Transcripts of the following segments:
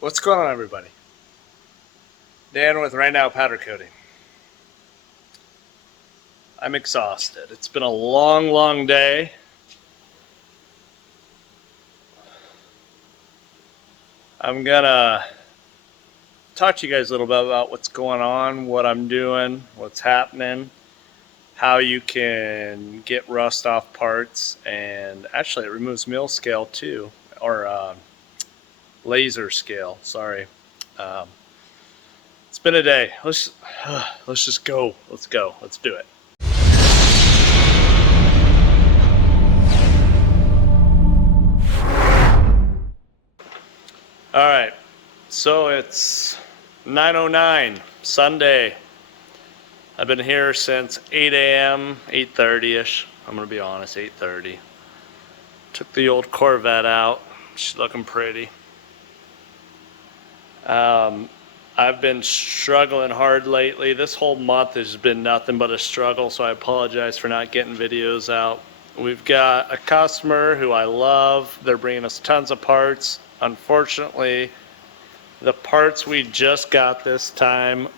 What's going on, everybody? Dan with Right Now Powder Coating. I'm exhausted. It's been a long, long day. I'm gonna talk to you guys a little bit about what's going on, what I'm doing, what's happening, how you can get rust off parts, and actually it removes mill scale too, or laser scale. Sorry. Um, it's been a day. Let's just go. Let's go. Let's do it. All right, so it's 9:09 Sunday. I've been here since 8 a.m., 8:30ish. I'm gonna be honest, 8:30. Took the old Corvette out. She's looking pretty. I've been struggling hard lately. This whole month has been nothing but a struggle, so I apologize for not getting videos out. We've got a customer who I love. They're bringing us tons of parts. Unfortunately, the parts we just got this time,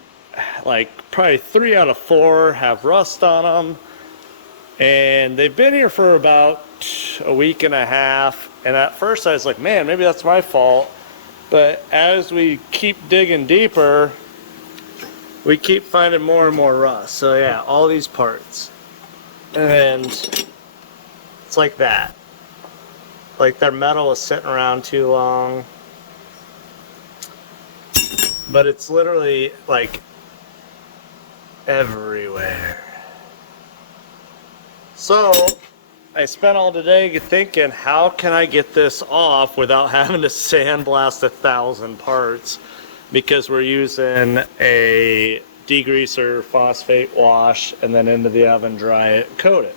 like probably 3 out of 4 have rust on them. And they've been here for about a week and a half. And at first I was like, man, maybe that's my fault. But as we keep digging deeper, we keep finding more and more rust. So yeah, all these parts. And it's like that. Like their metal is sitting around too long. But it's literally like everywhere. So I spent all today thinking, how can I get this off without having to sandblast 1,000 parts? Because we're using a degreaser phosphate wash and then into the oven, dry it, coat it.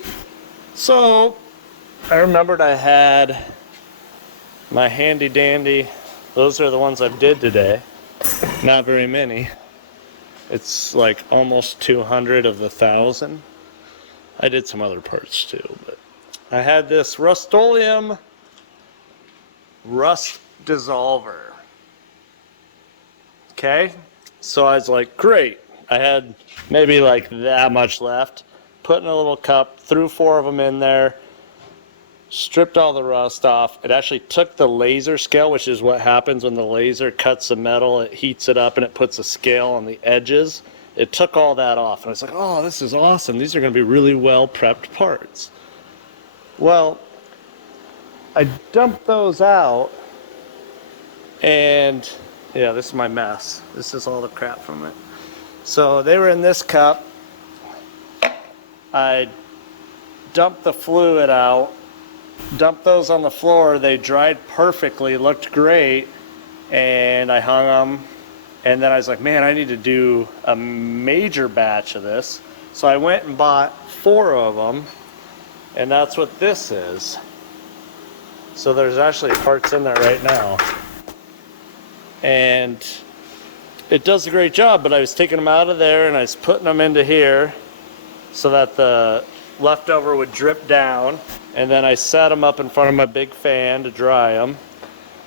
So I remembered I had my handy dandy, those are the ones I did today. Not very many. It's like almost 200 of the 1,000. I did some other parts too, but I had this Rust-Oleum rust dissolver. Okay, so I was like, great. I had maybe like that much left. Put in a little cup, threw 4 of them in there, stripped all the rust off. It actually took the laser scale, which is what happens when the laser cuts the metal. It heats it up and it puts a scale on the edges. It took all that off. And I was like, oh, this is awesome. These are going to be really well prepped parts. Well, I dumped those out. And yeah, this is my mess. This is all the crap from it. So they were in this cup. I dumped the fluid out. Dumped those on the floor. They dried perfectly, looked great, and I hung them. And then I was like, man, I need to do a major batch of this. So I went and bought 4 of them, and that's what this is. So there's actually parts in there right now. And it does a great job, but I was taking them out of there and I was putting them into here so that the leftover would drip down. And then I set them up in front of my big fan to dry them.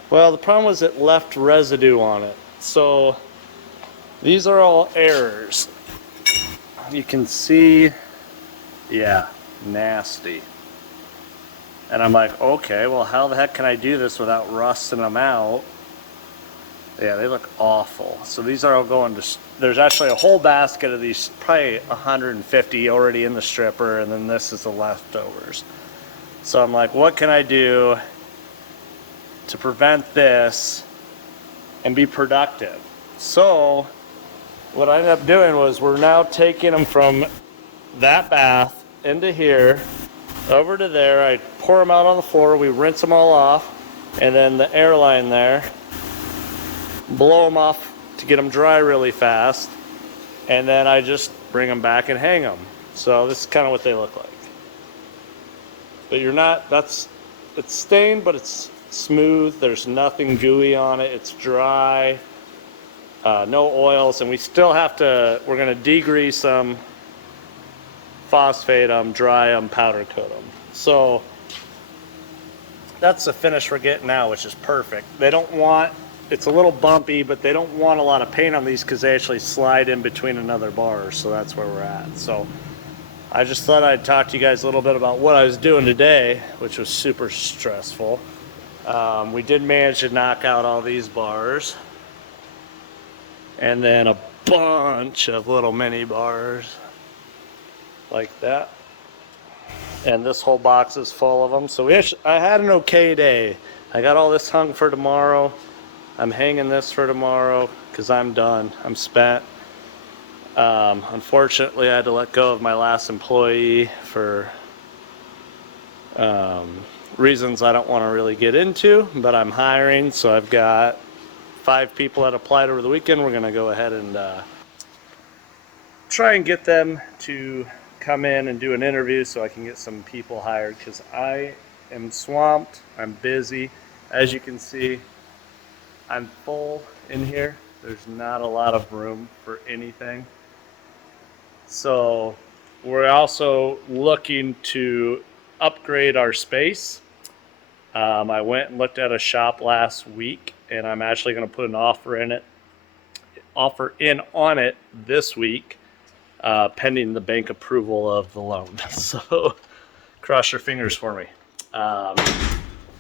Well, the problem was it left residue on it. So these are all errors. You can see, yeah, nasty. And I'm like, okay, well, how the heck can I do this without rusting them out? Yeah, they look awful. So these are all going to, there's actually a whole basket of these, probably 150 already in the stripper, and then this is the leftovers. So I'm like, what can I do to prevent this and be productive? So what I ended up doing was we're now taking them from that bath into here, over to there. I pour them out on the floor, we rinse them all off, and then the air line there, blow them off to get them dry really fast, and then I just bring them back and hang them. So this is kind of what they look like. But you're not, it's stained, but it's smooth. There's nothing gooey on it. It's dry, no oils, and we still have to, we're going to degrease them, phosphate them, dry them, powder coat them. So that's the finish we're getting now, which is perfect. They don't want it's a little bumpy, but they don't want a lot of paint on these because they actually slide in between another bar, so that's where we're at. So I just thought I'd talk to you guys a little bit about what I was doing today, which was super stressful. We did manage to knock out all these bars, and then a bunch of little mini bars like that. And this whole box is full of them. So I had an okay day. I got all this hung for tomorrow. I'm hanging this for tomorrow because I'm done. I'm spent. Unfortunately, I had to let go of my last employee for reasons I don't want to really get into, but I'm hiring, so I've got 5 people that applied over the weekend. We're going to go ahead and try and get them to come in and do an interview so I can get some people hired, because I am swamped. I'm busy. As you can see, I'm full in here. There's not a lot of room for anything. So we're also looking to upgrade our space. I went and looked at a shop last week, and I'm actually going to put an offer in on it this week, pending the bank approval of the loan. So cross your fingers for me.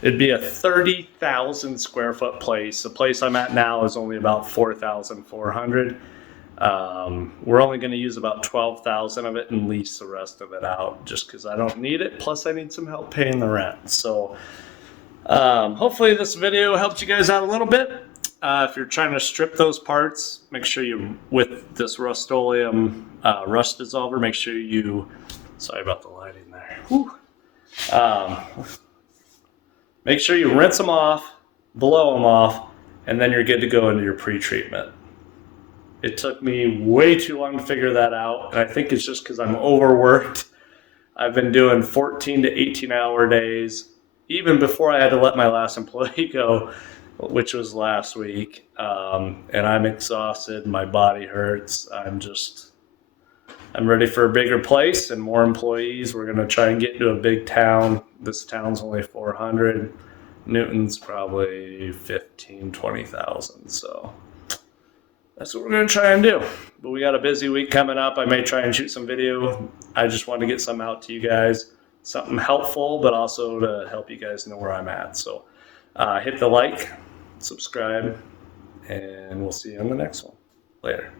It'd be a 30,000 square foot place. The place I'm at now is only about 4,400. We're only going to use about 12,000 of it and lease the rest of it out just because I don't need it. Plus I need some help paying the rent. So hopefully this video helped you guys out a little bit. If you're trying to strip those parts, make sure you, with this Rust-Oleum rust dissolver, make sure you, sorry about the lighting there. Whew. Make sure you rinse them off, blow them off, and then you're good to go into your pre-treatment. It took me way too long to figure that out, and I think it's just because I'm overworked. I've been doing 14 to 18-hour days, even before I had to let my last employee go, which was last week, and I'm exhausted. My body hurts. I'm ready for a bigger place and more employees. We're going to try and get into a big town. This town's only 400. Newton's probably 15, 20,000. So that's what we're going to try and do. But we got a busy week coming up. I may try and shoot some video. I just want to get some out to you guys. Something helpful, but also to help you guys know where I'm at. So hit the like, subscribe, and we'll see you on the next one. Later.